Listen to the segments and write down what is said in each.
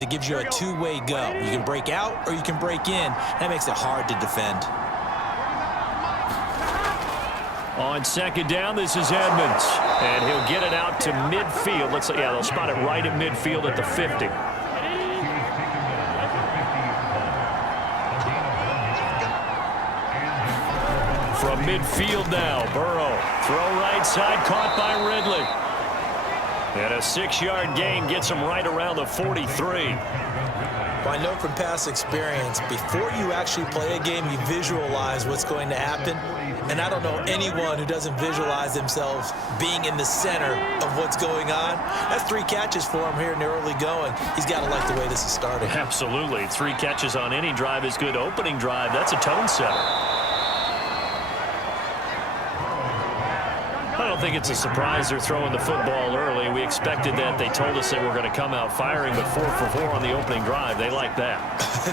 It gives you a two-way go. You can break out or you can break in. That makes it hard to defend. On second down, this is Edmonds. And he'll get it out to midfield. They'll spot it right at midfield at the 50. From midfield now, Burrow. Throw right side, caught by Ridley. And a 6-yard gain gets him right around the 43. Well, I know from past experience, before you actually play a game, you visualize what's going to happen. And I don't know anyone who doesn't visualize themselves being in the center of what's going on. That's 3 catches for him here in the early going. He's got to like the way this is starting. Absolutely. 3 catches on any drive is good. Opening drive, that's a tone setter. I don't think it's a surprise they're throwing the football early. We expected that. They told us they were going to come out firing, but 4 for 4 on the opening drive. They like that.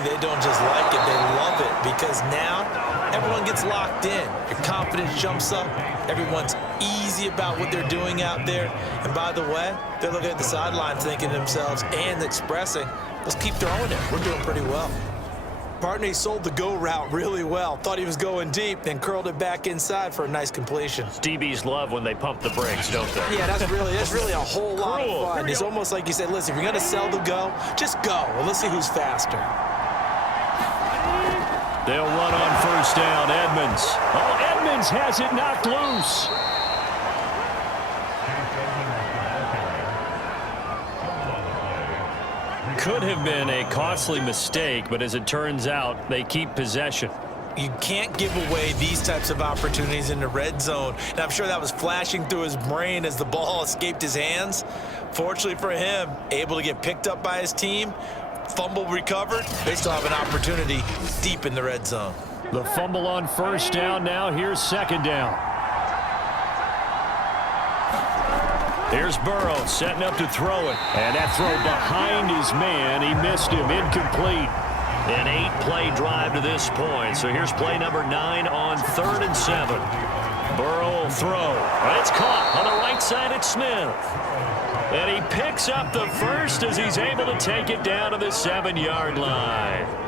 They don't just like it, they love it, because now everyone gets locked in. Your confidence jumps up. Everyone's easy about what they're doing out there. And by the way, they're looking at the sideline thinking to themselves and expressing, let's keep throwing it. We're doing pretty well. Partner, he sold the go route really well. Thought he was going deep, then curled it back inside for a nice completion. DBs love when they pump the brakes, don't they? Yeah, that's really a whole lot of fun. It's almost like you said, listen, if you're going to sell the go, just go. Well, let's see who's faster. They'll run on first down. Edmonds. Oh, Edmonds has it knocked loose. Could have been a costly mistake, but as it turns out, they keep possession. You can't give away these types of opportunities in the red zone. And I'm sure that was flashing through his brain as the ball escaped his hands. Fortunately for him, able to get picked up by his team, fumble recovered. They still have an opportunity deep in the red zone. The fumble on first down. Now here's second down. Here's Burrow setting up to throw it. And that throw behind his man. He missed him. Incomplete. An 8-play drive to this point. So here's play number 9 on 3rd and 7. Burrow will throw. And it's caught on the right side at Smith. And he picks up the first as he's able to take it down to the 7-yard line.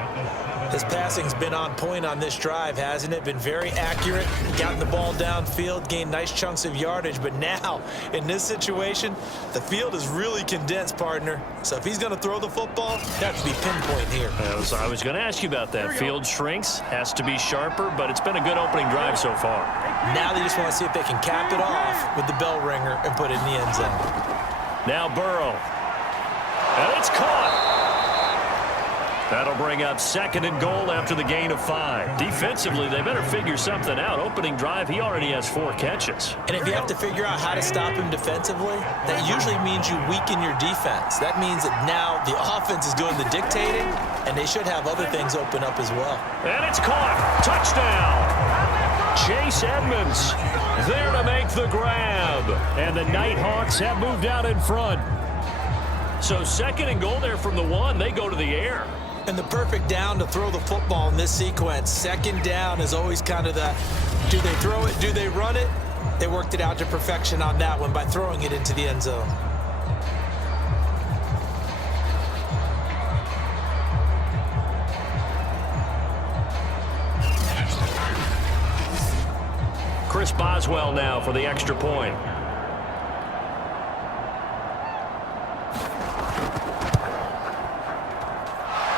His passing's been on point on this drive, hasn't it? Been very accurate, gotten the ball downfield, gained nice chunks of yardage. But now, in this situation, the field is really condensed, partner. So if he's going to throw the football, that has to be pinpoint here. I was going to ask you about that. Field shrinks, has to be sharper, but it's been a good opening drive so far. Now they just want to see if they can cap it off with the bell ringer and put it in the end zone. Now Burrow. And it's caught. That'll bring up 2nd and goal after the gain of 5. Defensively, they better figure something out. Opening drive, he already has 4 catches. And if you have to figure out how to stop him defensively, that usually means you weaken your defense. That means that now the offense is doing the dictating, and they should have other things open up as well. And it's caught. Touchdown. Chase Edmonds there to make the grab. And the Nighthawks have moved out in front. So 2nd and goal there from the 1. They go to the air. And the perfect down to throw the football in this sequence. 2nd down is always kind of the, do they throw it, do they run it? They worked it out to perfection on that one by throwing it into the end zone. Chris Boswell now for the extra point.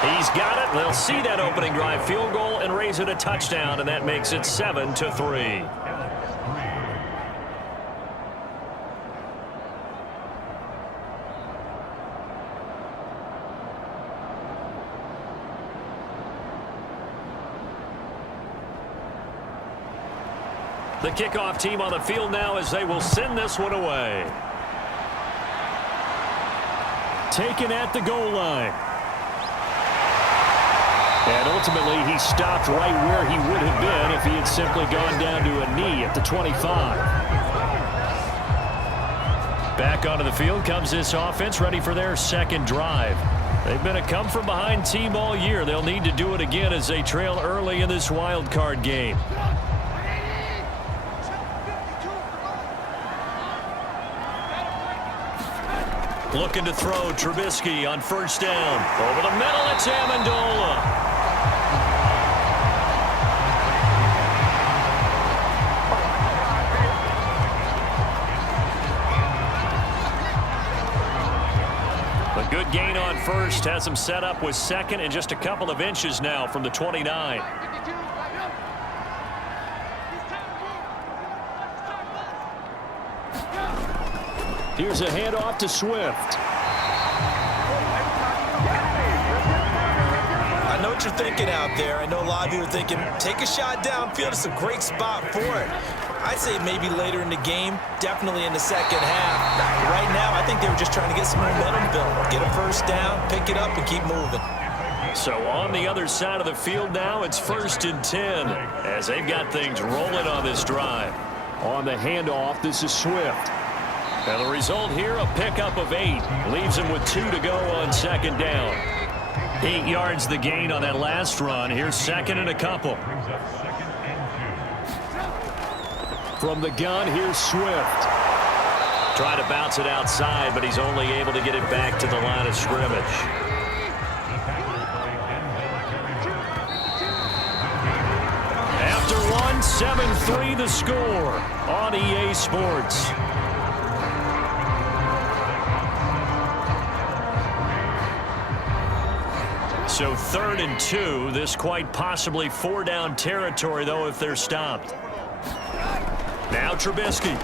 He's got it. They'll see that opening drive field goal and raise it a touchdown, and that makes it 7-3. The kickoff team on the field now as they will send this one away. Taken at the goal line. And ultimately, he stopped right where he would have been if he had simply gone down to a knee at the 25. Back onto the field comes this offense, ready for their 2nd drive. They've been a come-from-behind team all year. They'll need to do it again as they trail early in this wild card game. Looking to throw, Trubisky on first down. Over the middle, it's Amendola. A good gain on first has him set up with second and just a couple of inches now from the 29. Here's a handoff to Swift. I know what you're thinking out there. I know a lot of you are thinking, take a shot downfield. It's a great spot for it. I'd say maybe later in the game, definitely in the second half. Right now, I think they were just trying to get some momentum built. Get a first down, pick it up, and keep moving. So on the other side of the field now, it's 1st and 10 as they've got things rolling on this drive. On the handoff, this is Swift. And the result here, a pickup of 8. Leaves him with 2 to go on second down. 8 yards the gain on that last run. Here's second and a couple. From the gun, here's Swift. Trying to bounce it outside, but he's only able to get it back to the line of scrimmage. After one, 7-3 the score on EA Sports. So 3rd and 2. This quite possibly 4-down territory, though, if they're stopped. Now Trubisky.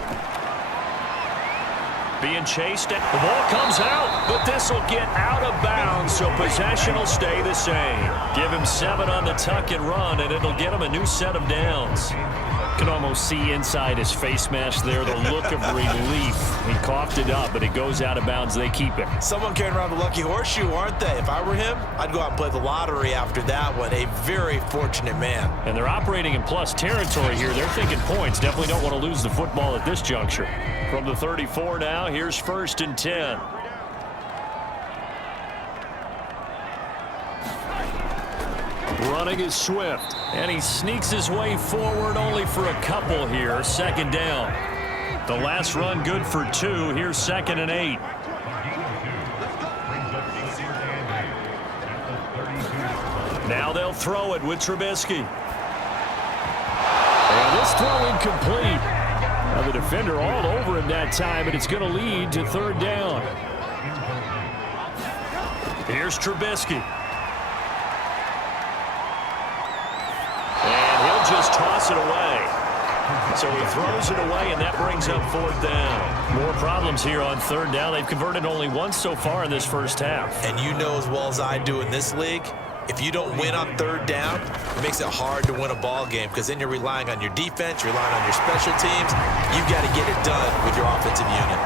Being chased. The ball comes out, but this will get out of bounds, so possession will stay the same. Give him 7 on the tuck and run, and it'll get him a new set of downs. Can almost see inside his face mask there the look of relief. He coughed it up, but it goes out of bounds. They keep it. Someone carrying around the lucky horseshoe, aren't they? If I were him, I'd go out and play the lottery after that one. A very fortunate man. And they're operating in plus territory here. They're thinking points. Definitely don't want to lose the football at this juncture. From the 34 now, here's 1st and 10. Running is Swift. And he sneaks his way forward only for a couple here. 2nd down. The last run good for 2. Here's 2nd and 8. Now they'll throw it with Trubisky. And this throw incomplete. Now the defender all over him that time, but it's going to lead to 3rd down. Here's Trubisky. And he'll just toss it away. So he throws it away, and that brings up 4th down. More problems here on 3rd down. They've converted only once so far in this first half. And you know as well as I do in this league, if you don't win on 3rd down, it makes it hard to win a ball game because then you're relying on your defense, you're relying on your special teams. You've got to get it done with your offensive unit.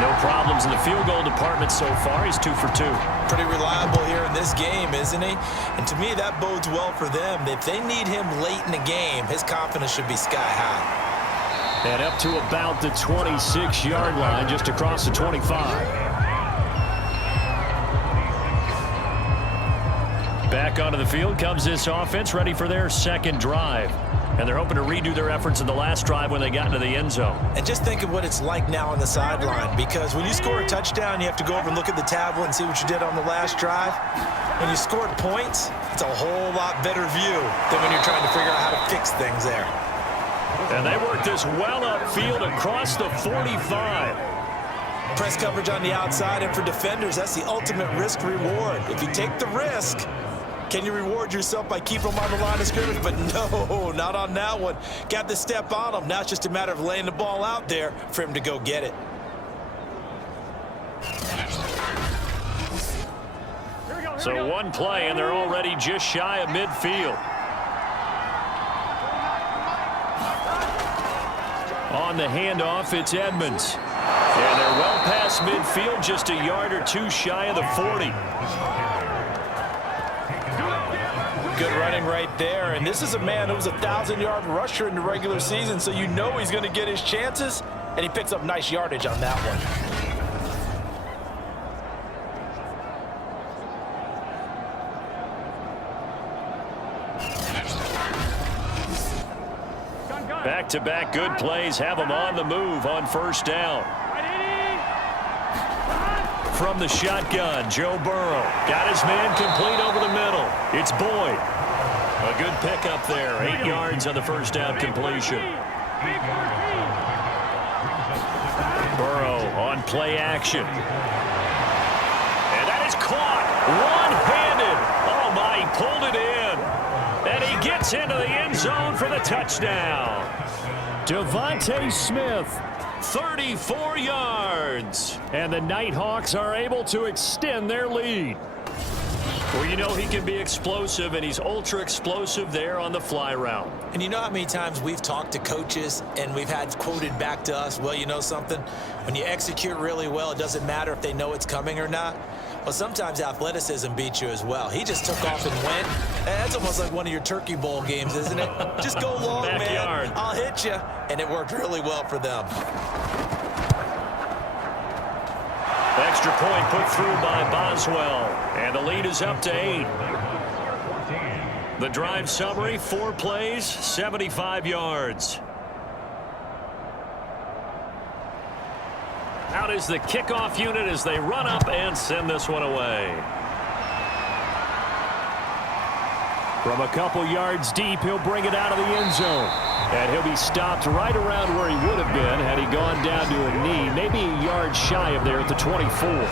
No problems in the field goal department so far. He's 2 for 2. Pretty reliable here in this game, isn't he? And to me, that bodes well for them. If they need him late in the game, his confidence should be sky high. And up to about the 26-yard line, just across the 25. Back onto the field comes this offense, ready for their 2nd drive. And they're hoping to redo their efforts in the last drive when they got into the end zone. And just think of what it's like now on the sideline, because when you score a touchdown, you have to go over and look at the tablet and see what you did on the last drive. When you scored points, it's a whole lot better view than when you're trying to figure out how to fix things there. And they work this well upfield across the 45. Press coverage on the outside, and for defenders, that's the ultimate risk-reward. If you take the risk, can you reward yourself by keeping them on the line of scrimmage? But no, not on that one. Got the step on him. Now it's just a matter of laying the ball out there for him to go get it. So one play, and they're already just shy of midfield. On the handoff, it's Edmonds. And they're well past midfield, just a yard or 2 shy of the 40. Good running right there. And this is a man who was a 1,000-yard rusher in the regular season, so you know he's going to get his chances, and he picks up nice yardage on that one. Back-to-back good plays have them on the move on first down. From the shotgun, Joe Burrow. Got his man complete over the middle. It's Boyd. A good pickup there. 8 yards on the first down completion. Burrow on play action. And that is caught. One-handed. Oh, my, he pulled it in. And he gets into the end zone for the touchdown. Devontae Smith. 34 yards. And the Nighthawks are able to extend their lead. Well, you know he can be explosive, and he's ultra explosive there on the fly route. And you know how many times we've talked to coaches and we've had quoted back to us, well, you know something? When you execute really well, it doesn't matter if they know it's coming or not. Well, sometimes athleticism beats you as well. He just took off and went. That's almost like one of your Turkey Bowl games, isn't it? Just go long, Backyard. man. I'll hit you. And it worked really well for them. Extra point put through by Boswell. And the lead is up to 8. The drive summary, 4 plays, 75 yards. Out is the kickoff unit as they run up and send this one away. From a couple yards deep, he'll bring it out of the end zone. And he'll be stopped right around where he would have been had he gone down to a knee, maybe a yard shy of there at the 24.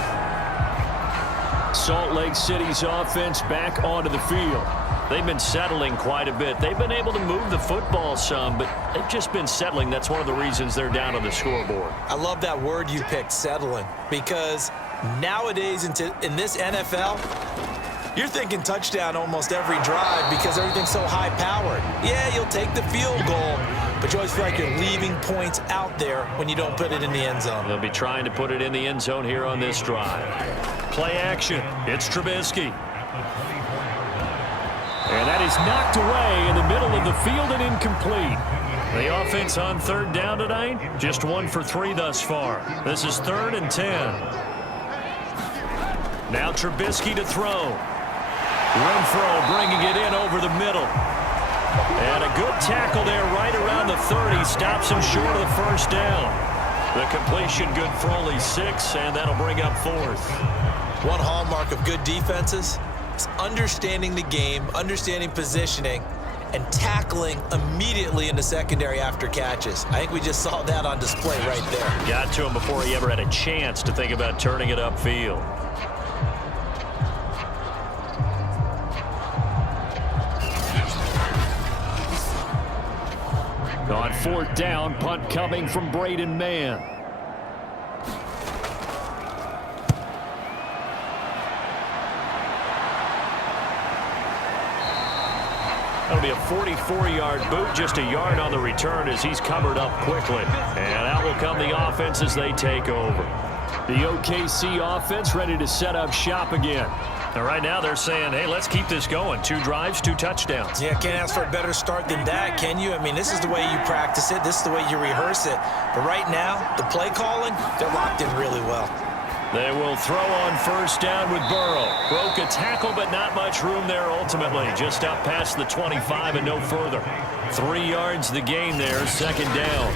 Salt Lake City's offense back onto the field. They've been settling quite a bit. They've been able to move the football some, but they've just been settling. That's one of the reasons they're down on the scoreboard. I love that word you picked, settling, because nowadays in this NFL, you're thinking touchdown almost every drive because everything's so high-powered. Yeah, you'll take the field goal, but you always feel like you're leaving points out there when you don't put it in the end zone. They'll be trying to put it in the end zone here on this drive. Play action. It's Trubisky. And that is knocked away in the middle of the field and incomplete. The offense on third down tonight, just 1 for 3 thus far. This is 3rd and 10. Now Trubisky to throw. Renfro bringing it in over the middle. And a good tackle there right around the 30. Stops him short of the first down. The completion good for only 6, and that'll bring up 4th. One hallmark of good defenses is understanding the game, understanding positioning, and tackling immediately in the secondary after catches. I think we just saw that on display right there. Got to him before he ever had a chance to think about turning it upfield. On 4th down, punt coming from Braden Mann. That'll be a 44-yard boot, just a yard on the return as he's covered up quickly. And out will come the offense as they take over. The OKC offense ready to set up shop again. And right now they're saying, hey, let's keep this going. 2 drives, 2 touchdowns. Yeah, can't ask for a better start than that, can you? I mean, this is the way you practice it. This is the way you rehearse it. But right now, the play calling, they're locked in really well. They will throw on first down with Burrow. Broke a tackle, but not much room there ultimately. Just up past the 25 and no further. 3 yards the gain there, 2nd down.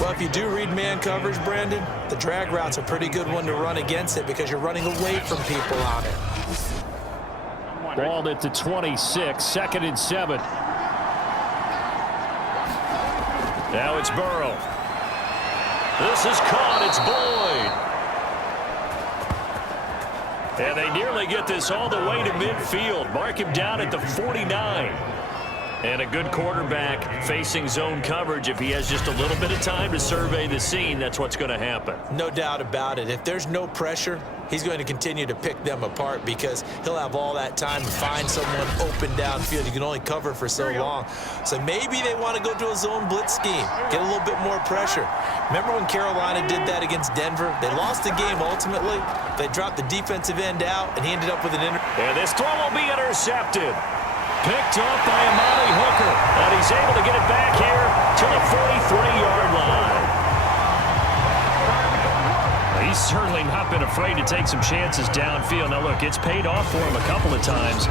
Well, if you do read man coverage, Brandon, the drag route's a pretty good one to run against it because you're running away from people on it. Balled at the 26, 2nd and 7. Now it's Burrow. This is caught. It's Boyd. And they nearly get this all the way to midfield. Mark him down at the 49. And a good quarterback facing zone coverage. If he has just a little bit of time to survey the scene, that's what's going to happen. No doubt about it. If there's no pressure, he's going to continue to pick them apart because he'll have all that time to find someone open downfield. You can only cover for so long. So maybe they want to go to a zone blitz scheme, get a little bit more pressure. Remember when Carolina did that against Denver? They lost the game ultimately. They dropped the defensive end out, and he ended up with an And this throw will be intercepted. Picked off by Amani Hooker. And he's able to get it back here to the 43-yard line. He's certainly not been afraid to take some chances downfield. Now, look, it's paid off for him a couple of times.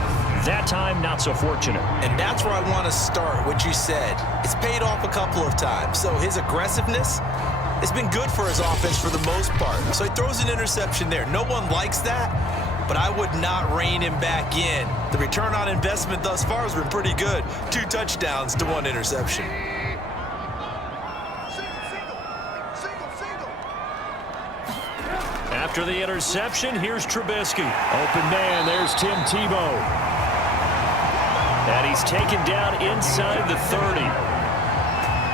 That time, not so fortunate. And that's where I want to start, what you said. It's paid off a couple of times. So his aggressiveness, it's been good for his offense for the most part. So he throws an interception there. No one likes that, but I would not rein him back in. The return on investment thus far has been pretty good. 2 touchdowns to 1 interception. After the interception, here's Trubisky. Open man, there's Tim Tebow. And he's taken down inside the 30.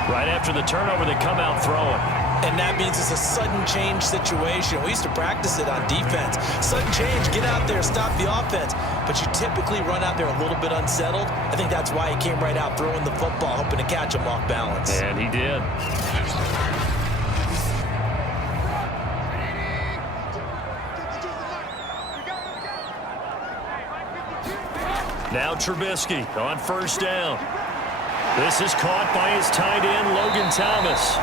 Right after the turnover, they come out throwing. And that means it's a sudden change situation. We used to practice it on defense. Sudden change, get out there, stop the offense. But you typically run out there a little bit unsettled. I think that's why he came right out throwing the football, hoping to catch him off balance. And he did. Now Trubisky on first down. This is caught by his tight end, Logan Thomas.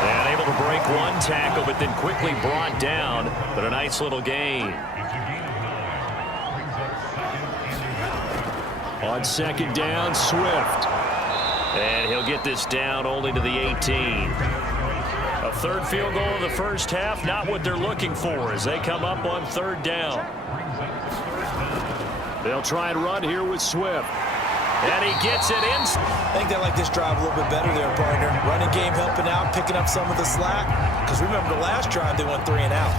And able to break 1 tackle, but then quickly brought down. But a nice little gain. On second down, Swift. And he'll get this down only to the 18. A 3rd field goal of the first half, not what they're looking for as they come up on 3rd down. They'll try and run here with Swift. And he gets it in. I think they like this drive a little bit better there, partner. Running game helping out, picking up some of the slack. Because remember the last drive, they went 3 and out.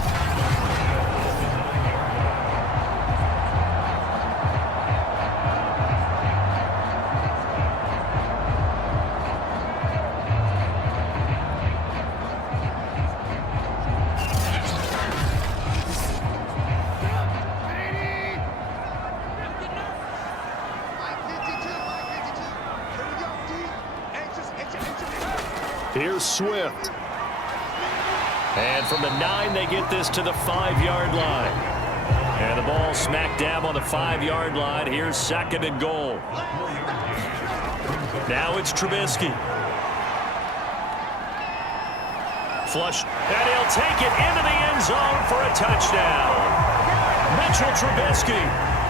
Here's Swift. And from the 9, they get this to the 5-yard line. And the ball smack dab on the 5-yard line. Here's 2nd and goal. Now it's Trubisky. Flush. And he'll take it into the end zone for a touchdown. Mitchell Trubisky,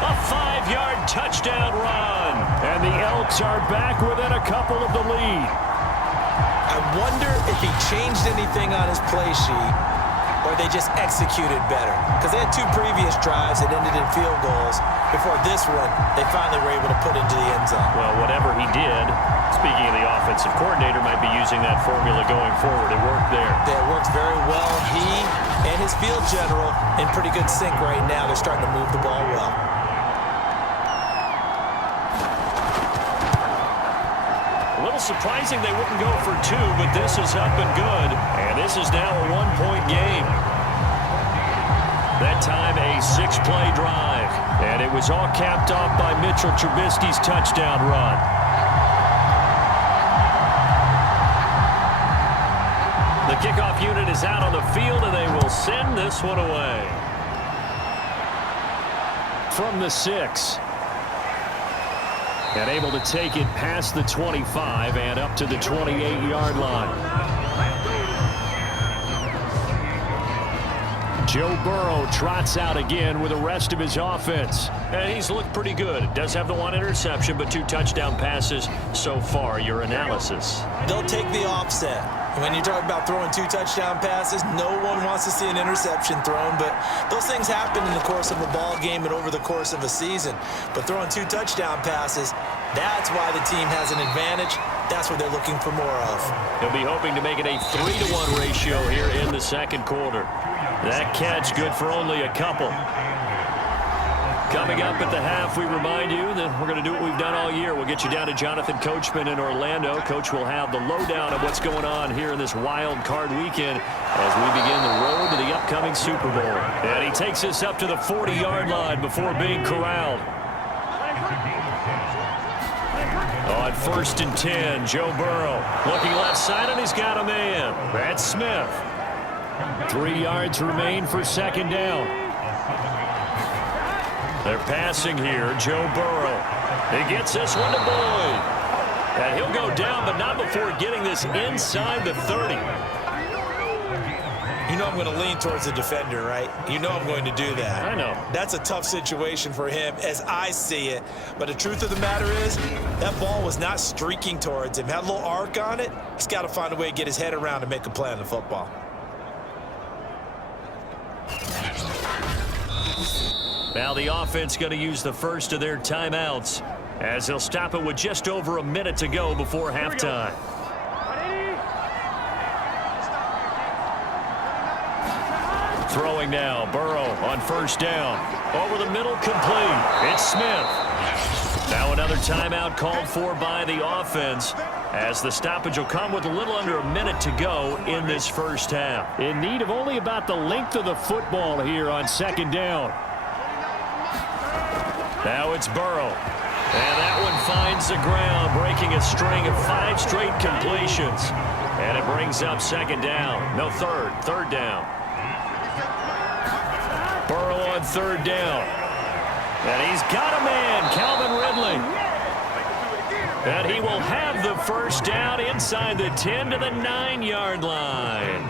a 5-yard touchdown run. And the Elks are back within a couple of the lead. I wonder if he changed anything on his play sheet or they just executed better. Because they had 2 previous drives that ended in field goals. Before this one, they finally were able to put into the end zone. Well, whatever he did, speaking of the offensive coordinator, might be using that formula going forward. It worked there. It worked very well. He and his field general in pretty good sync right now. They're starting to move the ball well. A little surprising they wouldn't go for 2, but this is up and good. And this is now a 1-point game. That time a 6-play drive. And it was all capped off by Mitchell Trubisky's touchdown run. The kickoff unit is out on the field, and they will send this one away. From the 6. And able to take it past the 25 and up to the 28-yard line. Joe Burrow trots out again with the rest of his offense. And he's looked pretty good. Does have the 1 interception, but 2 touchdown passes so far. Your analysis? They'll take the offset. When you talk about throwing 2 touchdown passes, no one wants to see an interception thrown, but those things happen in the course of a ball game and over the course of a season. But throwing 2 touchdown passes, that's why the team has an advantage. That's what they're looking for more of. He'll be hoping to make it a 3-to-1 ratio here in the 2nd quarter. That catch good for only a couple. Coming up at the half, we remind you that we're going to do what we've done all year. We'll get you down to Jonathan Coachman in Orlando. Coach will have the lowdown of what's going on here in this wild card weekend as we begin the road to the upcoming Super Bowl. And he takes us up to the 40-yard line before being corralled. On 1st and 10, Joe Burrow looking left side, and he's got a man. That's Smith. 3 yards remain for 2nd down. They're passing here. Joe Burrow. He gets this one to Boyd. And he'll go down, but not before getting this inside the 30. You know I'm going to lean towards the defender, right? You know I'm going to do that. I know. That's a tough situation for him as I see it. But the truth of the matter is, that ball was not streaking towards him. Had a little arc on it. He's got to find a way to get his head around and make a play on the football. Now the offense going to use the first of their timeouts as they'll stop it with just over a minute to go before halftime. Throwing now, Burrow on first down. Over the middle, complete. It's Smith. Now another timeout called for by the offense as the stoppage will come with a little under a minute to go in this first half. In need of only about the length of the football here on second down. Now it's Burrow. And that one finds the ground, breaking a string of 5 straight completions. And it brings up second down. No, third down. Burrow on third down. And he's got a man, Calvin Ridley. And he will have the first down inside the 10 to the 9-yard line.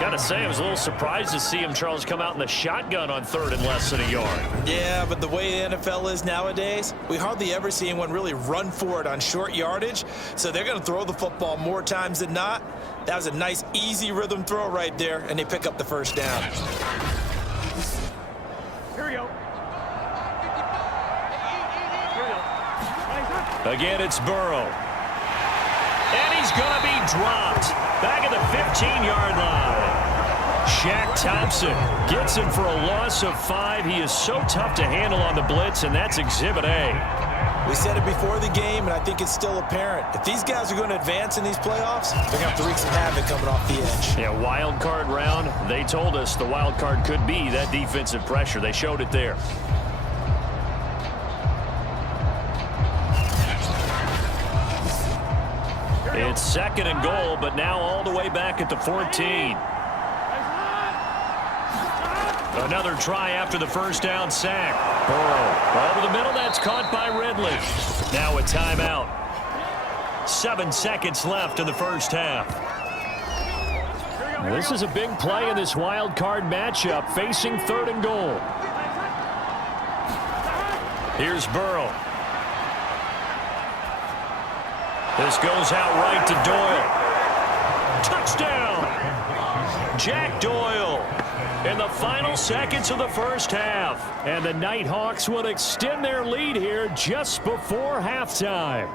Got to say, I was a little surprised to see him, Charles, come out in the shotgun on third and less than a yard. Yeah, but the way the NFL is nowadays, we hardly ever see anyone really run for it on short yardage. So they're going to throw the football more times than not. That was a nice, easy rhythm throw right there, and they pick up the first down. Here we go. Again, it's Burrow. And he's going to be dropped back at the 15-yard line. Shaq Thompson gets him for a loss of 5. He is so tough to handle on the blitz, and that's Exhibit A. We said it before the game, and I think it's still apparent. If these guys are going to advance in these playoffs, they're going to have to wreak some havoc coming off the edge. Yeah, wild card round. They told us the wild card could be that defensive pressure. They showed it there. It's second and goal, but now all the way back at the 14. Another try after the first down sack. Burrow over the middle. That's caught by Ridley. Now a timeout. 7 seconds left in the first half. This is a big play in this wild card matchup, facing third and goal. Here's Burrow. This goes out right to Doyle. Touchdown! Jack Doyle in the final seconds of the first half. And the Nighthawks will extend their lead here just before halftime.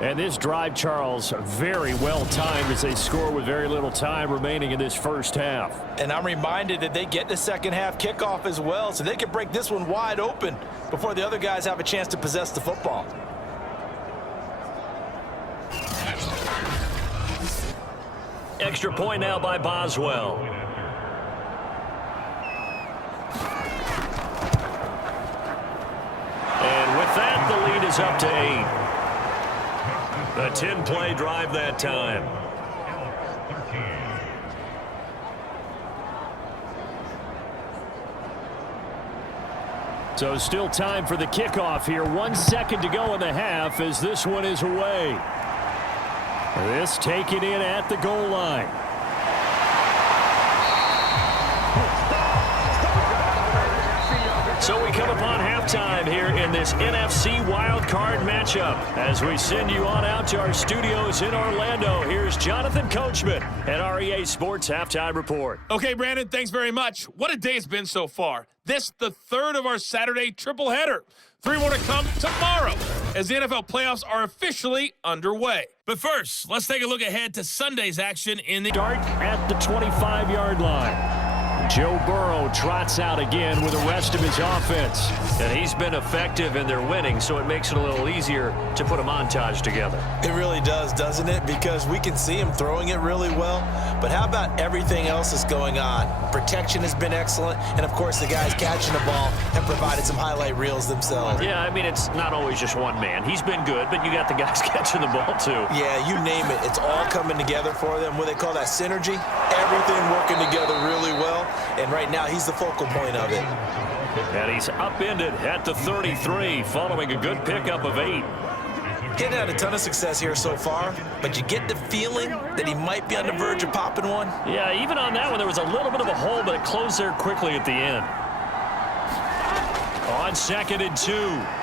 And this drive, Charles, very well timed as they score with very little time remaining in this first half. And I'm reminded that they get the second half kickoff as well, so they can break this one wide open before the other guys have a chance to possess the football. Extra point now by Boswell. And with that, the lead is up to 8. A 10-play drive that time. So still time for the kickoff here. 1 second to go in the half as this one is away. This taken in at the goal line. So we come upon halftime here in this NFC wildcard matchup. As we send you on out to our studios in Orlando, here's Jonathan Coachman at REA Sports Halftime Report. Okay, Brandon, thanks very much. What a day it's been so far. This the third of our Saturday triple header. 3 more to come tomorrow as the NFL playoffs are officially underway. But first, let's take a look ahead to Sunday's action in the Start at the 25-yard line. Joe Burrow trots out again with the rest of his offense. And he's been effective in their winning, so it makes it a little easier to put a montage together. It really does, doesn't it? Because we can see him throwing it really well. But how about everything else that's going on? Protection has been excellent. And, of course, the guys catching the ball have provided some highlight reels themselves. Yeah, I mean, it's not always just one man. He's been good, but you got the guys catching the ball, too. Yeah, you name it. It's all coming together for them. What they call that synergy. Everything working together really well. And right now, he's the focal point of it. And he's upended at the 33 following a good pickup of 8. He hasn't had a ton of success here so far, but you get the feeling that he might be on the verge of popping one. Yeah, even on that one, there was a little bit of a hole, but it closed there quickly at the end. On 2nd and 2,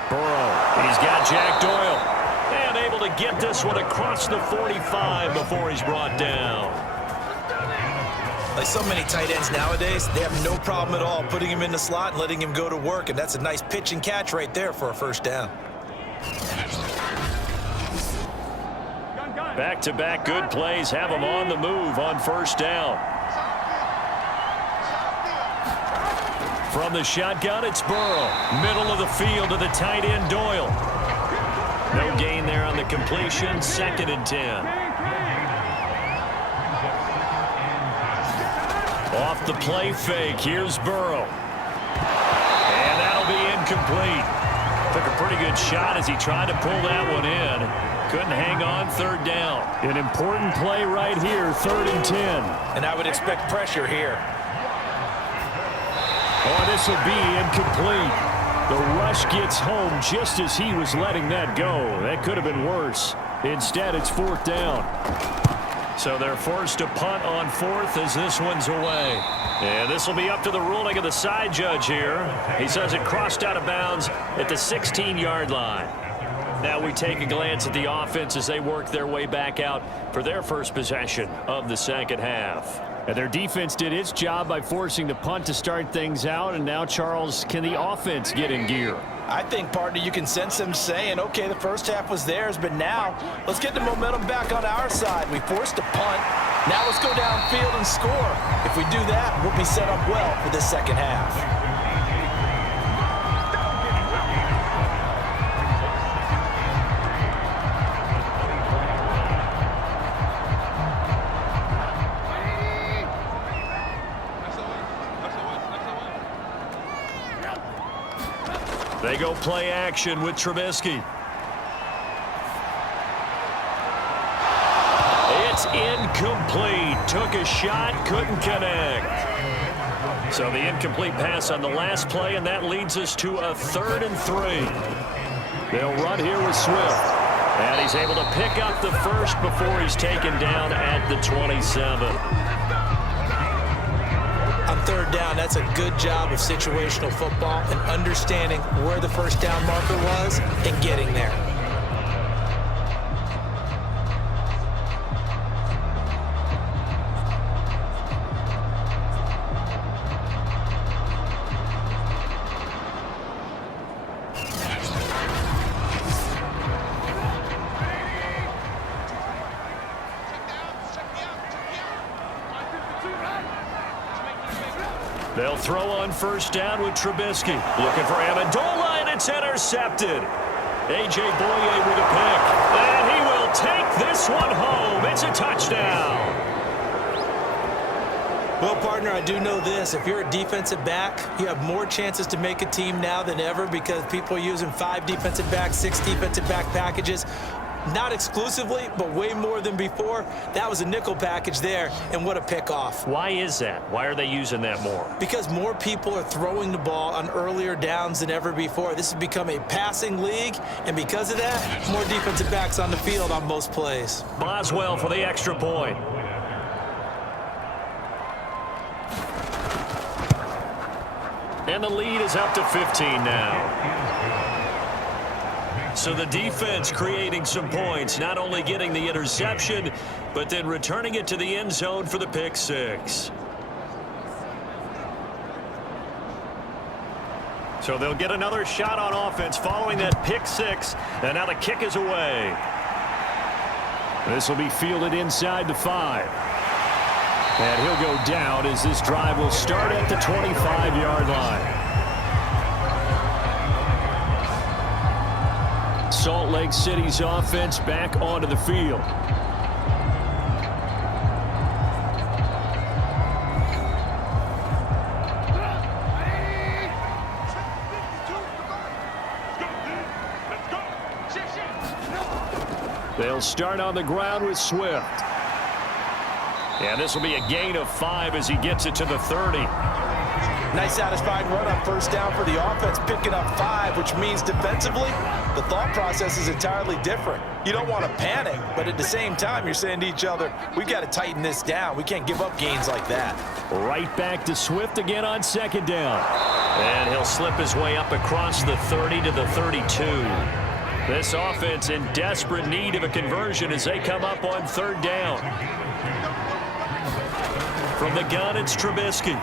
Burrow. He's got Jack Doyle. And able to get this one across the 45 before he's brought down. Like so many tight ends nowadays, they have no problem at all putting him in the slot and letting him go to work, and that's a nice pitch and catch right there for a first down. Back-to-back good plays have him on the move on first down. From the shotgun, it's Burrow. Middle of the field to the tight end, Doyle. No gain there on the completion. 2nd and 10. Off the play fake, here's Burrow. And that'll be incomplete. Took a pretty good shot as he tried to pull that one in. Couldn't hang on, 3rd down. An important play right here, 3rd and 10. And I would expect pressure here. Oh, this will be incomplete. The rush gets home just as he was letting that go. That could have been worse. Instead, it's 4th down. So they're forced to punt on 4th as this one's away. And this will be up to the ruling of the side judge here. He says it crossed out of bounds at the 16-yard line. Now we take a glance at the offense as they work their way back out for their first possession of the second half. And their defense did its job by forcing the punt to start things out. And now, Charles, can the offense get in gear? I think, partner, you can sense them saying, okay, the first half was theirs, but now let's get the momentum back on our side. We forced a punt. Now let's go downfield and score. If we do that, we'll be set up well for this second half. They go play action with Trubisky. It's incomplete. Took a shot, couldn't connect. So the incomplete pass on the last play, and that leads us to a 3rd and 3. They'll run here with Swift. And he's able to pick up the first before he's taken down at the 27. On 3rd down, that's a good job of situational football and understanding where the first down marker was and getting there. They'll throw on first down with Trubisky. Looking for Amendola, and it's intercepted. A.J. Boye with a pick. And he will take this one home. It's a touchdown. Well, partner, I do know this. If you're a defensive back, you have more chances to make a team now than ever because people are using 5 defensive backs, 6 defensive back packages. Not exclusively, but way more than before. That was a nickel package there, and what a pickoff. Why is that? Why are they using that more? Because more people are throwing the ball on earlier downs than ever before. This has become a passing league, and because of that, more defensive backs on the field on most plays. Boswell for the extra point. And the lead is up to 15 now. So the defense creating some points, not only getting the interception, but then returning it to the end zone for the pick 6. So they'll get another shot on offense following that pick 6, and now the kick is away. This will be fielded inside the 5. And he'll go down as this drive will start at the 25-yard line. Salt Lake City's offense back onto the field. They'll start on the ground with Swift. And this will be a gain of 5 as he gets it to the 30. Nice satisfying run on first down for the offense, picking up 5, which means defensively, the thought process is entirely different. You don't want to panic, but at the same time, you're saying to each other, we've got to tighten this down. We can't give up gains like that. Right back to Swift again on second down. And he'll slip his way up across the 30 to the 32. This offense in desperate need of a conversion as they come up on third down. From the gun, it's Trubisky.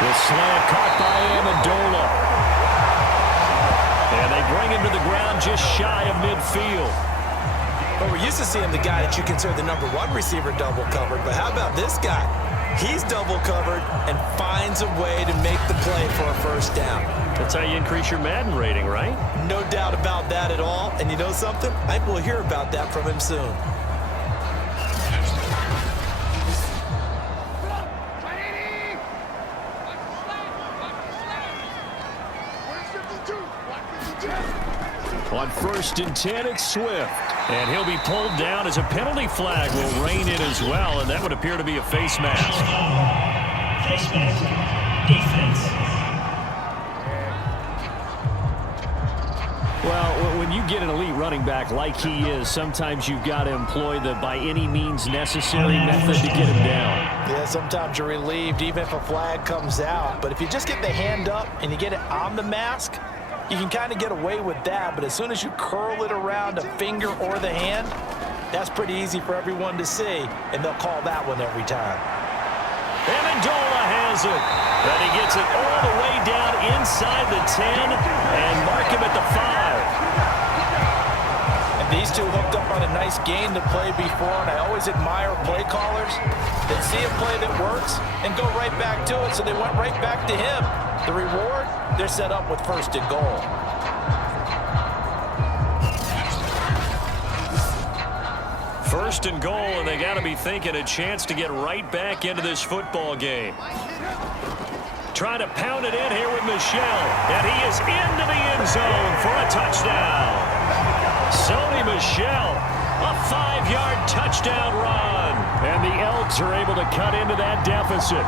The slant caught by Amendola. And they bring him to the ground just shy of midfield. But we're used to seeing the guy that you consider the number 1 receiver double covered. But how about this guy? He's double covered and finds a way to make the play for a first down. That's how you increase your Madden rating, right? No doubt about that at all. And you know something? I think we'll hear about that from him soon. On 1st and 10, it's Swift. And he'll be pulled down as a penalty flag will rein in as well, and that would appear to be a face mask. Face mask. Defense. Well, when you get an elite running back like he is, sometimes you've got to employ the by any means necessary method to get him down. Yeah, sometimes you're relieved even if a flag comes out. But if you just get the hand up and you get it on the mask, you can kind of get away with that, but as soon as you curl it around a finger or the hand, that's pretty easy for everyone to see, and they'll call that one every time. Amendola has it, and he gets it all the way down inside the 10 and mark him at the 5. And these two hooked up on a nice gain to play before, and I always admire play callers that see a play that works and go right back to it, so they went right back to him. The reward, they're set up with 1st and goal. First and goal, and they got to be thinking a chance to get right back into this football game. Trying to pound it in here with Michel, and he is into the end zone for a touchdown. Sony Michel, a 5-yard touchdown run. And the Elks are able to cut into that deficit.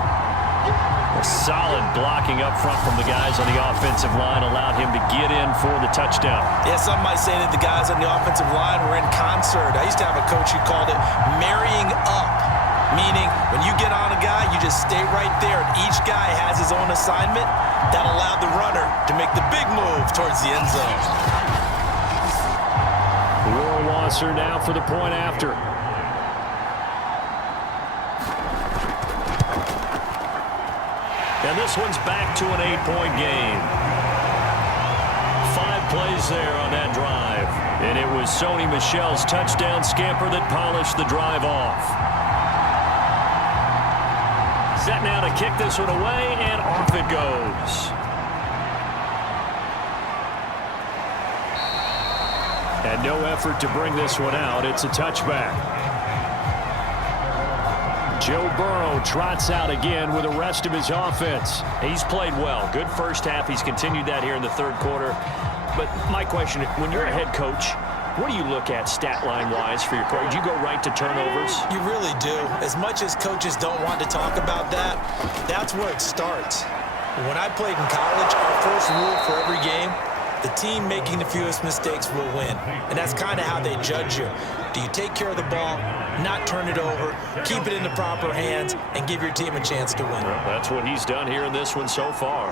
A solid blocking up front from the guys on the offensive line allowed him to get in for the touchdown. Yeah, some might say that the guys on the offensive line were in concert. I used to have a coach who called it marrying up, meaning when you get on a guy, you just stay right there, and each guy has his own assignment. That allowed the runner to make the big move towards the end zone. Rohrwasser now for the point after. And this one's back to an 8-point game. 5 plays there on that drive. And it was Sony Michel's touchdown scamper that polished the drive off. Set now to kick this one away, and off it goes. And no effort to bring this one out. It's a touchback. Joe Burrow trots out again with the rest of his offense. He's played well. Good first half. He's continued that here in the third quarter. But my question, when you're a head coach, what do you look at stat line-wise for your coach? Do you go right to turnovers? You really do. As much as coaches don't want to talk about that, that's where it starts. When I played in college, our first rule for every game, the team making the fewest mistakes will win. And that's kind of how they judge you. Do you take care of the ball, not turn it over, keep it in the proper hands, and give your team a chance to win? Well, that's what he's done here in this one so far.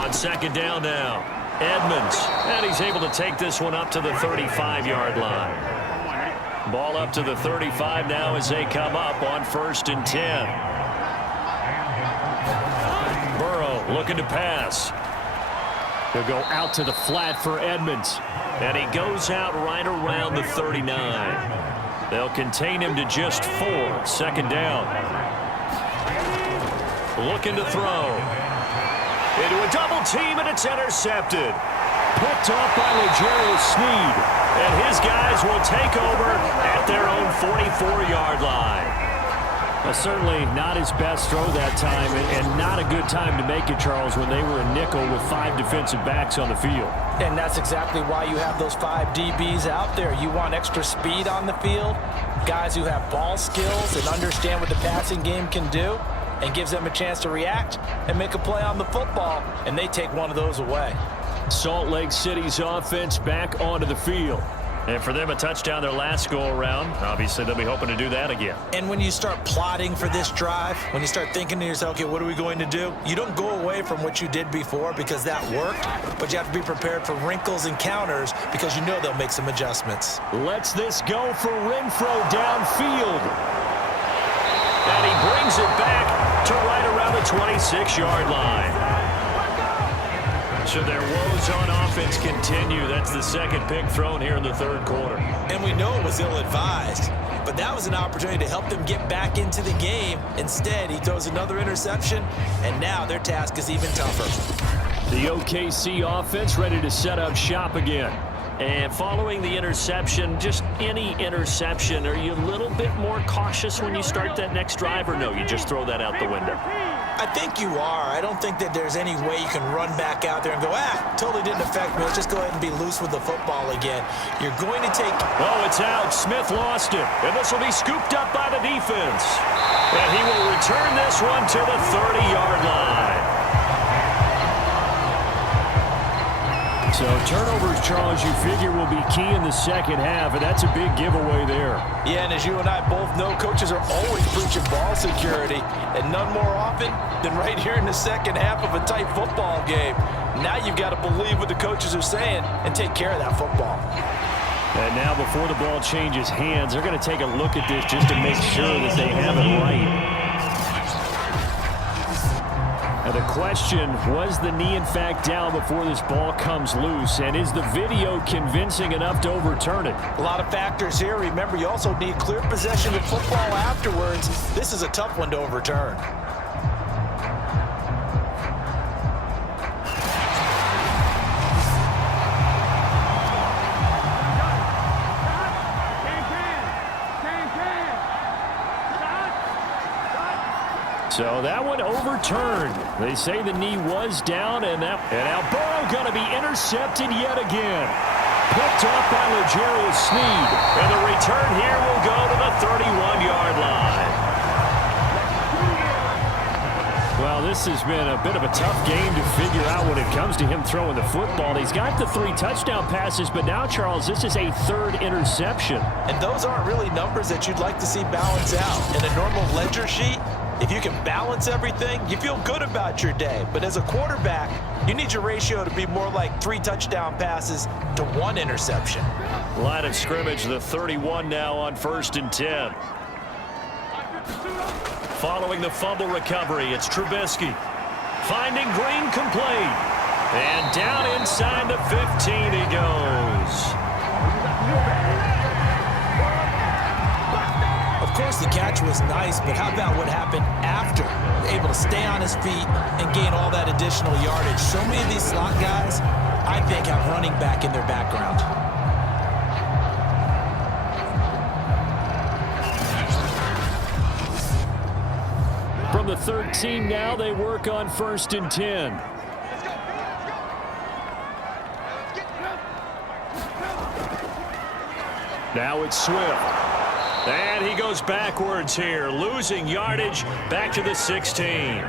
On second down now, Edmonds. And he's able to take this one up to the 35-yard line. Ball up to the 35 now as they come up on 1st and 10. Burrow looking to pass. They'll go out to the flat for Edmonds. And he goes out right around the 39. They'll contain him to just 4. Second down. Looking to throw. Into a double team, and it's intercepted. Picked off by Legarius Sneed. And his guys will take over at their own 44-yard line. Well, certainly not his best throw that time, and not a good time to make it, Charles, when they were a nickel with 5 defensive backs on the field. And that's exactly why you have those 5 DBs out there. You want extra speed on the field, guys who have ball skills and understand what the passing game can do, and gives them a chance to react and make a play on the football, and they take one of those away. Salt Lake City's offense back onto the field. And for them, a touchdown their last go-around. Obviously, they'll be hoping to do that again. And when you start plotting for this drive, when you start thinking to yourself, okay, what are we going to do? You don't go away from what you did before because that worked, but you have to be prepared for wrinkles and counters because you know they'll make some adjustments. Lets this go for Renfro downfield. And he brings it back to right around the 26-yard line. So their woes on offense continue. That's the second pick thrown here in the third quarter. And we know it was ill-advised, but that was an opportunity to help them get back into the game. Instead, he throws another interception, and now their task is even tougher. The OKC offense ready to set up shop again. And following the interception, just any interception, are you a little bit more cautious when you start that next drive, or no, you just throw that out the window? I think you are. I don't think that there's any way you can run back out there and go, totally didn't affect me. Let's just go ahead and be loose with the football again. You're going to take... Oh, it's out. Smith lost it. And this will be scooped up by the defense. And he will return this one to the 30-yard line. So turnovers, Charles, you figure will be key in the second half, and that's a big giveaway there. Yeah, and as you and I both know, coaches are always preaching ball security, and none more often than right here in the second half of a tight football game. Now you've got to believe what the coaches are saying and take care of that football. And now before the ball changes hands, they're going to take a look at this just to make sure that they have it right. Now the question, was the knee in fact down before this ball comes loose? And is the video convincing enough to overturn it? A lot of factors here. Remember, you also need clear possession of football afterwards. This is a tough one to overturn. So that one overturned. They say the knee was down, and now Burrow going to be intercepted yet again. Picked off by L'Jarius Sneed. And the return here will go to the 31-yard line. Well, this has been a bit of a tough game to figure out when it comes to him throwing the football. He's got the 3 touchdown passes, but now, Charles, this is a 3rd interception. And those aren't really numbers that you'd like to see balance out. In a normal ledger sheet, if you can balance everything, you feel good about your day. But as a quarterback, you need your ratio to be more like 3 touchdown passes to 1 interception. Line of scrimmage, the 31 now on 1st and 10. Following the fumble recovery, it's Trubisky. Finding Green complete. And down inside the 15 he goes. Of course, the catch was nice, but how about what happened after? Able to stay on his feet and gain all that additional yardage. So many of these slot guys, I think, have running back in their background. From the 13 now, they work on 1st and 10. Now it's Swift. And he goes backwards here, losing yardage back to the 16.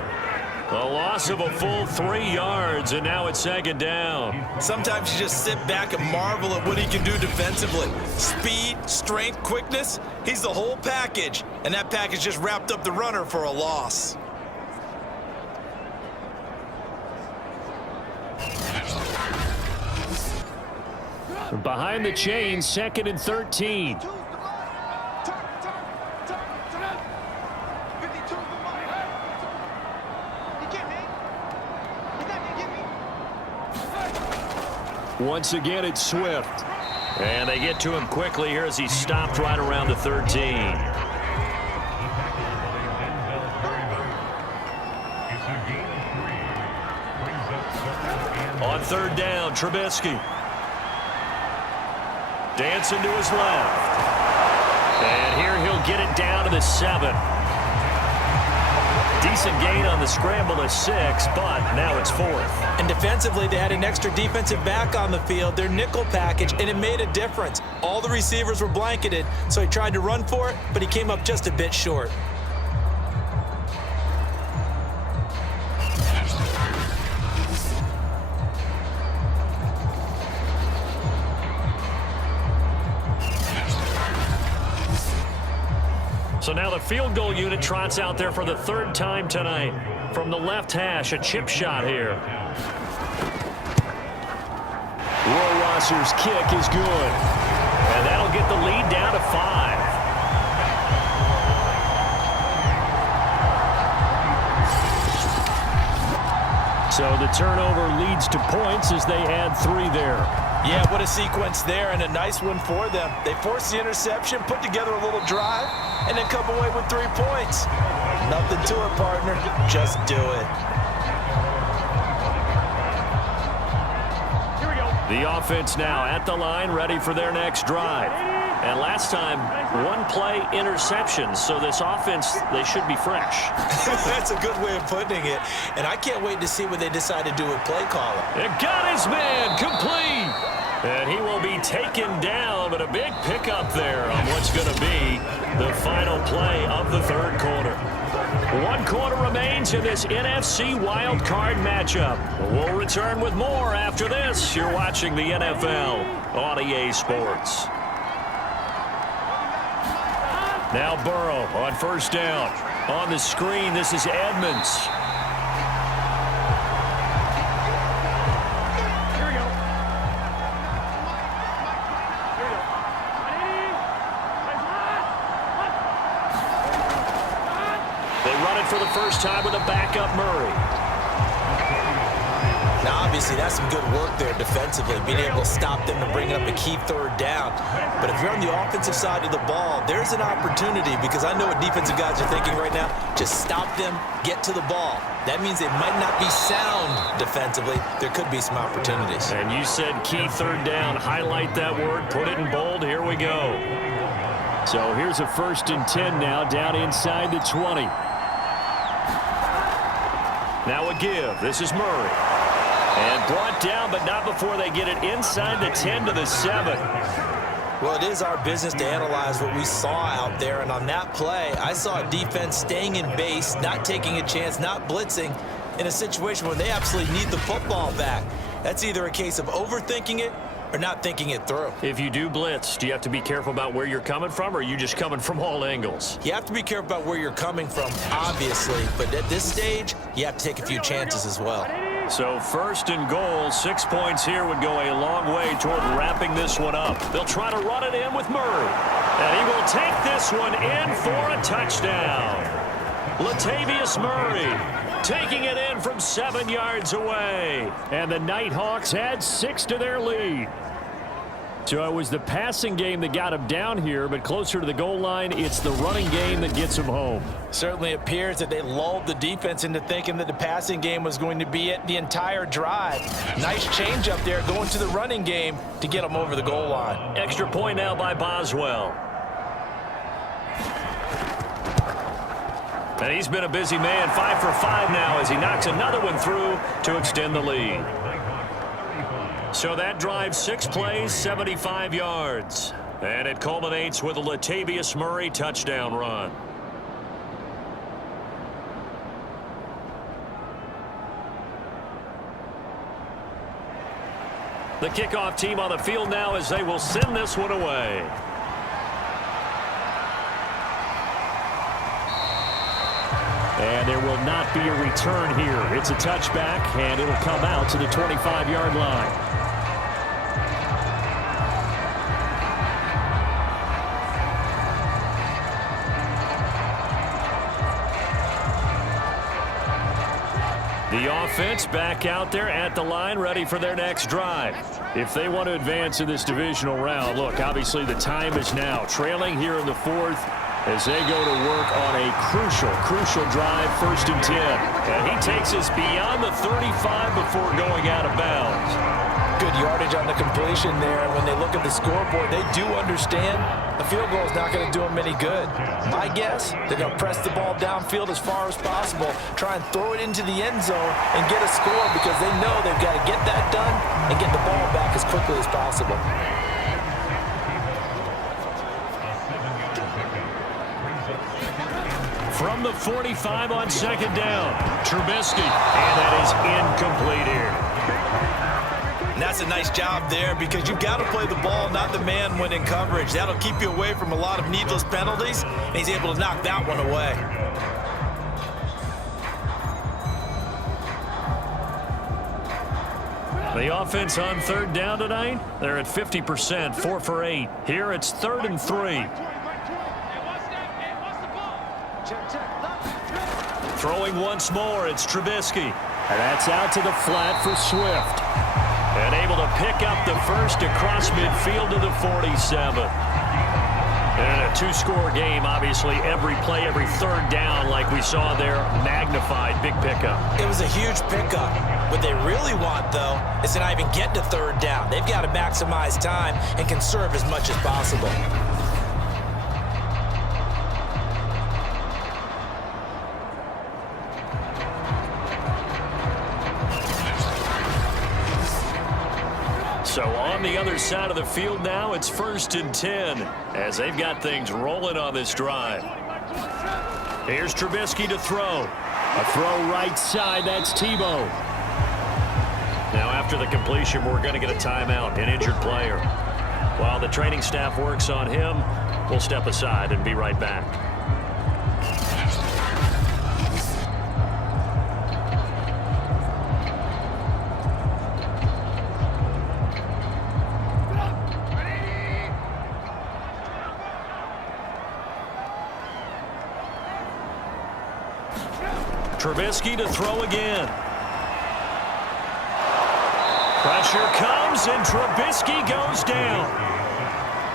A loss of a full 3 yards, and now it's 2nd down. Sometimes you just sit back and marvel at what he can do defensively. Speed, strength, quickness, he's the whole package. And that package just wrapped up the runner for a loss. Behind the chain, 2nd and 13. Once again, it's Swift. And they get to him quickly here as he's stopped right around the 13. On 3rd down, Trubisky. Dancing to his left. And here he'll get it down to the 7. Decent gain on the scramble to 6, but now it's 4th. And defensively, they had an extra defensive back on the field, their nickel package, and it made a difference. All the receivers were blanketed, so he tried to run for it, but he came up just a bit short. So now the field goal unit trots out there for the 3rd time tonight. From the left hash, a chip shot here. Rohrwasser's kick is good. And that'll get the lead down to 5. So the turnover leads to points as they add 3 there. Yeah, what a sequence there, and a nice one for them. They forced the interception, put together a little drive, and then come away with 3 points. Nothing to it, partner. Just do it. The offense now at the line, ready for their next drive. And last time, 1-play interception. So this offense, they should be fresh. That's a good way of putting it. And I can't wait to see what they decide to do with play calling. It got his man complete. And he will be taken down, but a big pickup there on what's going to be the final play of the 3rd quarter. 1 quarter remains in this NFC wild card matchup. We'll return with more after this. You're watching the NFL on EA Sports. Now Burrow on 1st down. On the screen, this is Edmonds. For the first time with a backup Murray. Now, obviously, that's some good work there defensively, being able to stop them and bring up a key 3rd down. But if you're on the offensive side of the ball, there's an opportunity, because I know what defensive guys are thinking right now. Just stop them, get to the ball. That means they might not be sound defensively. There could be some opportunities. And you said key 3rd down. Highlight that word. Put it in bold. Here we go. So here's a 1st and 10 now, down inside the 20. Now a give. This is Murray. And brought down, but not before they get it inside the 10 to the 7. Well, it is our business to analyze what we saw out there. And on that play, I saw a defense staying in base, not taking a chance, not blitzing, in a situation where they absolutely need the football back. That's either a case of overthinking it or not thinking it through. If you do blitz, do you have to be careful about where you're coming from, or are you just coming from all angles? You have to be careful about where you're coming from, obviously, but at this stage, you have to take a few chances as well. So 1st and goal, 6 points here would go a long way toward wrapping this one up. They'll try to run it in with Murray. And he will take this one in for a touchdown. Latavius Murray taking it in from 7 yards away. And the Nighthawks add 6 to their lead. So it was the passing game that got him down here, but closer to the goal line, it's the running game that gets him home. Certainly appears that they lulled the defense into thinking that the passing game was going to be it the entire drive. Nice change up there going to the running game to get them over the goal line. Extra point now by Boswell. And he's been a busy man, 5 for 5 now as he knocks another one through to extend the lead. So that drive, 6 plays, 75 yards. And it culminates with a Latavius Murray touchdown run. The kickoff team on the field now as they will send this one away. And there will not be a return here. It's a touchback, and it'll come out to the 25-yard line. The offense back out there at the line, ready for their next drive. If they want to advance in this divisional round, look, obviously the time is now. Trailing here in the 4th as they go to work on a crucial drive, 1st and 10. And he takes us beyond the 35 before going out of bounds. Good yardage on the completion there. And when they look at the scoreboard, they do understand the field goal is not going to do them any good. My guess, they're going to press the ball downfield as far as possible, try and throw it into the end zone and get a score because they know they've got to get that done and get the ball back as quickly as possible. From the 45 on second down, Trubisky, and that is incomplete here. And that's a nice job there because you've got to play the ball, not the man when in coverage. That'll keep you away from a lot of needless penalties, and he's able to knock that one away. The offense on third down tonight, they're at 50%, 4 for 8. Here it's 3rd and 3. Throwing once more, it's Trubisky. And that's out to the flat for Swift. And able to pick up the first across midfield to the 47. And a two-score game, obviously, every play, every third down, like we saw there, magnified, big pickup. It was a huge pickup. What they really want, though, is to not even get to third down. They've got to maximize time and conserve as much as possible. So on the other side of the field now, it's 1st and 10 as they've got things rolling on this drive. Here's Trubisky to throw. A throw right side, that's Tebow. Now after the completion, we're going to get a timeout, an injured player. While the training staff works on him, we'll step aside and be right back. Trubisky to throw again. Pressure comes, and Trubisky goes down.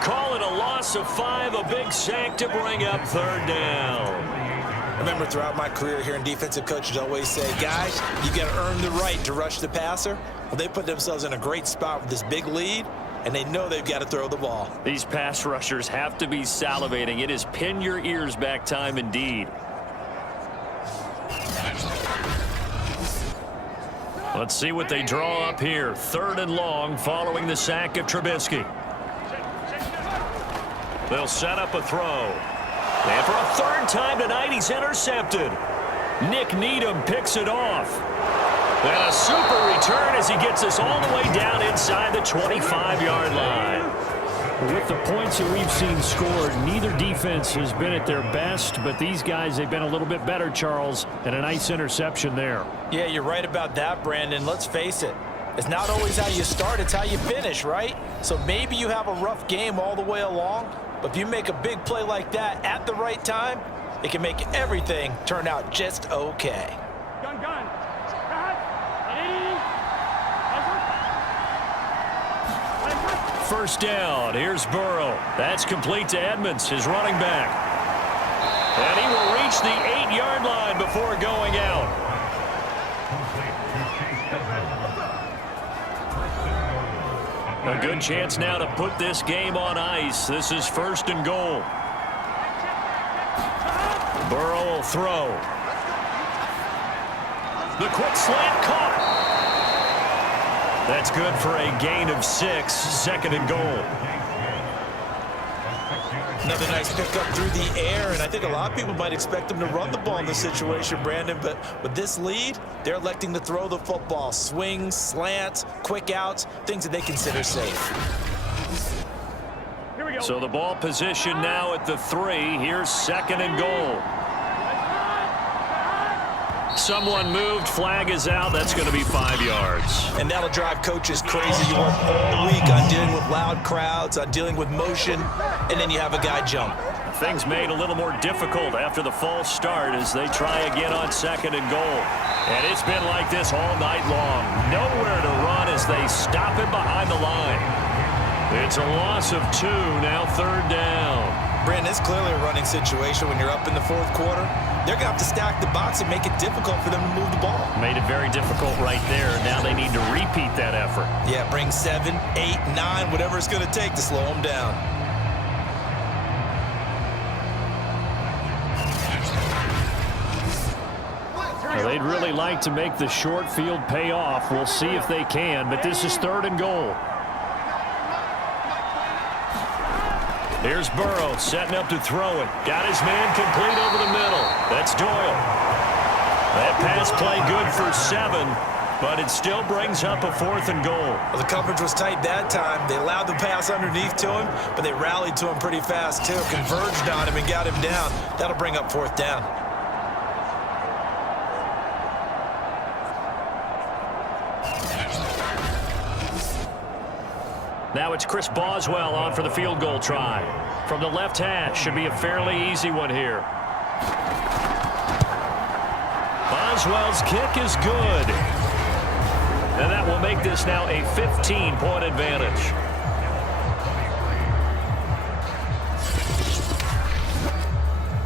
Call it a loss of 5, a big sack to bring up third down. I remember throughout my career hearing defensive coaches always say, guys, you got to earn the right to rush the passer. Well, they put themselves in a great spot with this big lead, and they know they've got to throw the ball. These pass rushers have to be salivating. It is pin your ears back time indeed. Let's see what they draw up here. 3rd and long following the sack of Trubisky. They'll set up a throw. And for a 3rd time tonight, he's intercepted. Nick Needham picks it off. And a super return as he gets us all the way down inside the 25-yard line. With the points that we've seen scored, neither defense has been at their best, but these guys, they've been a little bit better, Charles, and a nice interception there. Yeah, you're right about that, Brandon. Let's face it. It's not always how you start, it's how you finish, right? So maybe you have a rough game all the way along, but if you make a big play like that at the right time, it can make everything turn out just okay. Gun. First down. Here's Burrow. That's complete to Edmonds, his running back. And he will reach the 8-yard line before going out. A good chance now to put this game on ice. This is 1st and goal. Burrow will throw. The quick slant caught. That's good for a gain of 6, 2nd and goal. Another nice pickup through the air, and I think a lot of people might expect them to run the ball in this situation, Brandon, but with this lead, they're electing to throw the football. Swings, slants, quick outs, things that they consider safe. Here we go. So the ball position now at the 3. Here's 2nd and goal. Someone moved, flag is out. That's going to be 5 yards. And that'll drive coaches crazy. You work all week on dealing with loud crowds, on dealing with motion, and then you have a guy jump. Things made a little more difficult after the false start as they try again on 2nd and goal. And it's been like this all night long. Nowhere to run as they stop him behind the line. It's a loss of 2, now 3rd down. Brandon, it's clearly a running situation when you're up in the fourth quarter. They're going to have to stack the box and make it difficult for them to move the ball. Made it very difficult right there. Now they need to repeat that effort. Yeah, bring 7, 8, 9, whatever it's going to take to slow them down. Well, they'd really like to make the short field pay off. We'll see if they can, but this is 3rd and goal. Here's Burrow setting up to throw it. Got his man complete over the middle. That's Doyle. That pass play good for 7, but it still brings up a 4th and goal. Well, the coverage was tight that time. They allowed the pass underneath to him, but they rallied to him pretty fast, too. Converged on him and got him down. That'll bring up 4th down. Now it's Chris Boswell on for the field goal try. From the left hash, should be a fairly easy one here. Boswell's kick is good. And that will make this now a 15-point advantage.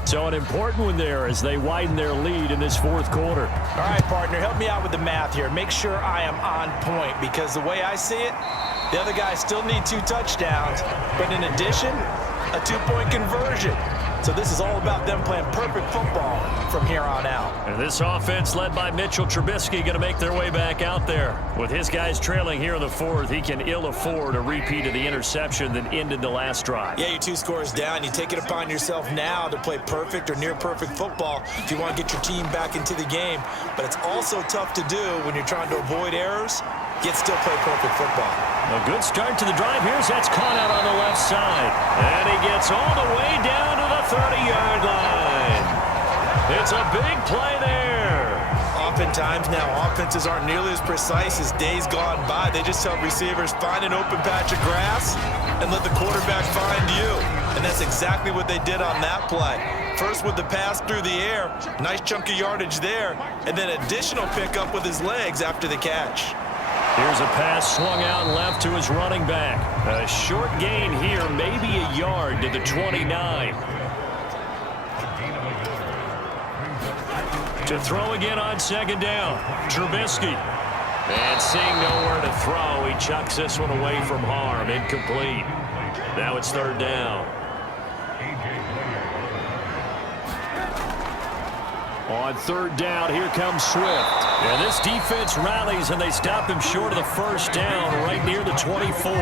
So an important one there as they widen their lead in this 4th quarter. All right, partner, help me out with the math here. Make sure I am on point, because the way I see it, the other guys still need 2 touchdowns, but in addition, a 2-point conversion. So this is all about them playing perfect football from here on out. And this offense led by Mitchell Trubisky going to make their way back out there. With his guys trailing here in the 4th, he can ill afford a repeat of the interception that ended the last drive. Yeah, you're 2 scores down. You take it upon yourself now to play perfect or near perfect football if you want to get your team back into the game. But it's also tough to do when you're trying to avoid errors, yet still play perfect football. A good start to the drive. Here's that's caught out on the left side. And he gets all the way down to the 30-yard line. It's a big play there. Oftentimes now, offenses aren't nearly as precise as days gone by. They just tell receivers, find an open patch of grass and let the quarterback find you. And that's exactly what they did on that play. First with the pass through the air, nice chunk of yardage there, and then additional pickup with his legs after the catch. Here's a pass swung out left to his running back. A short gain here, maybe a yard to the 29. To throw again on 2nd down, Trubisky. And seeing nowhere to throw, he chucks this one away from harm. Incomplete. Now it's 3rd down. On 3rd down, here comes Swift. And this defense rallies, and they stop him short of the 1st down right near the 24.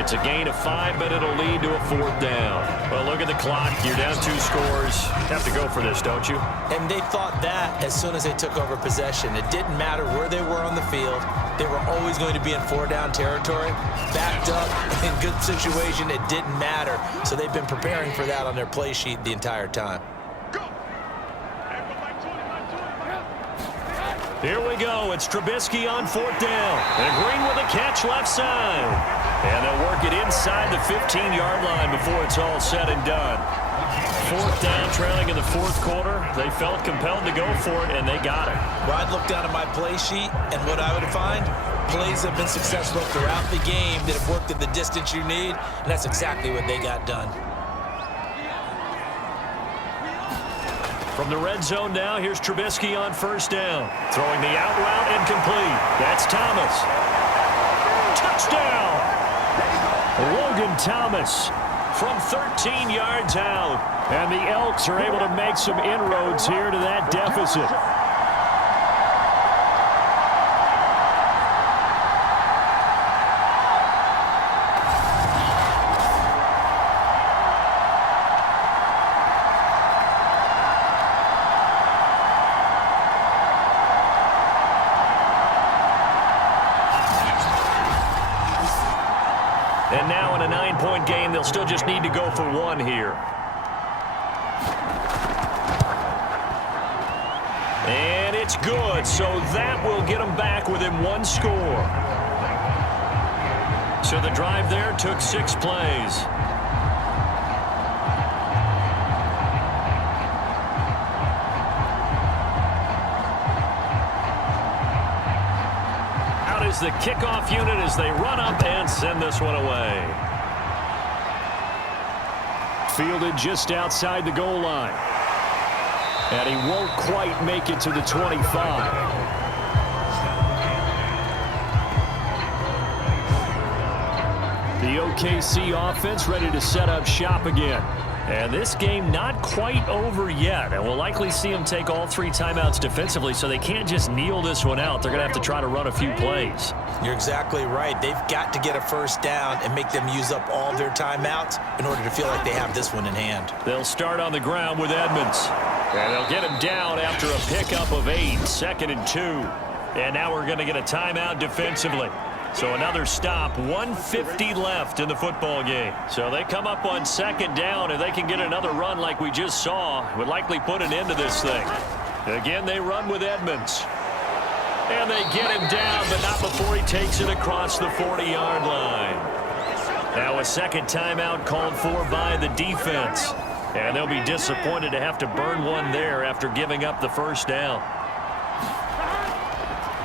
It's a gain of 5, but it'll lead to a 4th down. Well, look at the clock. You're down 2 scores. Have to go for this, don't you? And they thought that as soon as they took over possession. It didn't matter where they were on the field. They were always going to be in 4-down territory. Backed up, in good situation, it didn't matter. So they've been preparing for that on their play sheet the entire time. Here we go. It's Trubisky on 4th down. And Green with a catch left side. And they'll work it inside the 15-yard line before it's all said and done. 4th down, trailing in the 4th quarter. They felt compelled to go for it, and they got it. Well, I'd look down at my play sheet, and what I would find, plays have been successful throughout the game that have worked at the distance you need, and that's exactly what they got done. From the red zone now, here's Trubisky on 1st down. Throwing the out route incomplete. That's Thomas. Touchdown! Logan Thomas from 13 yards out. And the Elks are able to make some inroads here to that deficit. And now in a 9-point game, they'll still just need to go for 1 here. And it's good, so that will get them back within 1 score. So the drive there took 6 plays. Out is the kickoff unit as they run up and send this one away. Fielded just outside the goal line. And he won't quite make it to the 25. The OKC offense ready to set up shop again. And this game not quite over yet. And we'll likely see them take all 3 timeouts defensively, so they can't just kneel this one out. They're going to have to try to run a few plays. You're exactly right. They've got to get a first down and make them use up all their timeouts in order to feel like they have this one in hand. They'll start on the ground with Edmonds. And they'll get him down after a pickup of 8, 2nd and 2. And now we're going to get a timeout defensively. So another stop, 1:50 left in the football game. So they come up on 2nd down, and they can get another run like we just saw. Would likely put an end to this thing. Again, they run with Edmonds. And they get him down, but not before he takes it across the 40-yard line. Now a second timeout called for by the defense. And they'll be disappointed to have to burn one there after giving up the first down.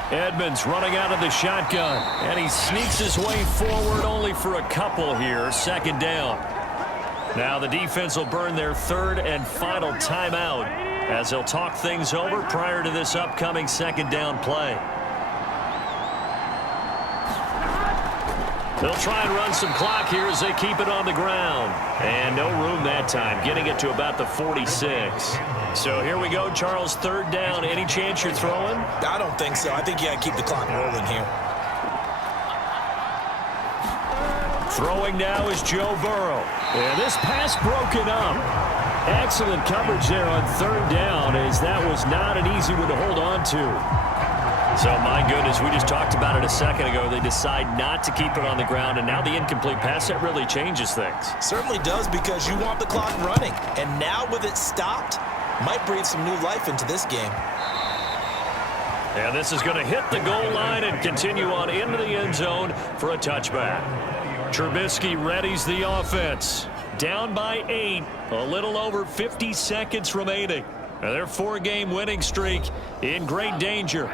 Edmonds running out of the shotgun, and he sneaks his way forward only for a couple here. 2nd down. Now the defense will burn their 3rd and final timeout as they'll talk things over prior to this upcoming 2nd down play. They'll try and run some clock here as they keep it on the ground. And no room that time, getting it to about the 46. So here we go, Charles, 3rd down. Any chance you're throwing? I don't think so. I think you got to keep the clock rolling here. Throwing now is Joe Burrow. And this pass broken up. Excellent coverage there on 3rd down, as that was not an easy one to hold on to. So, my goodness, we just talked about it a second ago. They decide not to keep it on the ground, and now the incomplete pass, that really changes things. Certainly does, because you want the clock running. And now with it stopped, might breathe some new life into this game. And this is going to hit the goal line and continue on into the end zone for a touchback. Trubisky readies the offense. Down by 8, a little over 50 seconds remaining. And their 4-game winning streak in great danger.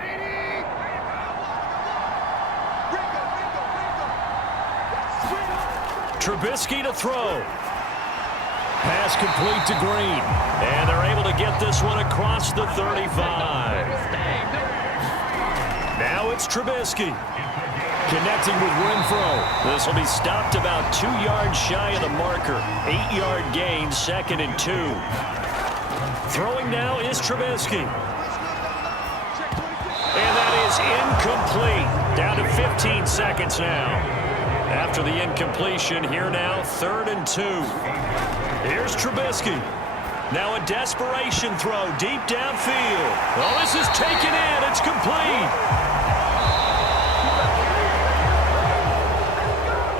Trubisky to throw. Pass complete to Green. And they're able to get this one across the 35. Now it's Trubisky. Connecting with Renfro. This will be stopped about 2 yards shy of the marker. 8-yard gain, 2nd and 2. Throwing now is Trubisky. And that is incomplete. Down to 15 seconds now. After the incompletion, here now, 3rd and 2. Here's Trubisky. Now a desperation throw deep downfield. Oh, this is taken in. It's complete.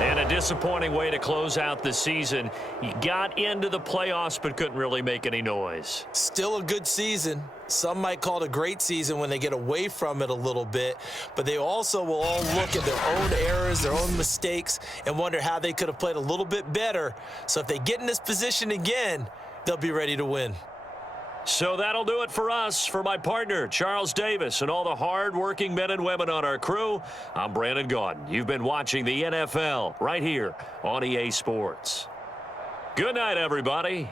And a disappointing way to close out the season. He got into the playoffs but couldn't really make any noise. Still a good season. Some might call it a great season when they get away from it a little bit, but they also will all look at their own errors, their own mistakes, and wonder how they could have played a little bit better. So if they get in this position again, they'll be ready to win. So that'll do it for us. For my partner, Charles Davis, and all the hard-working men and women on our crew, I'm Brandon Gaudin. You've been watching the NFL right here on EA Sports. Good night, everybody.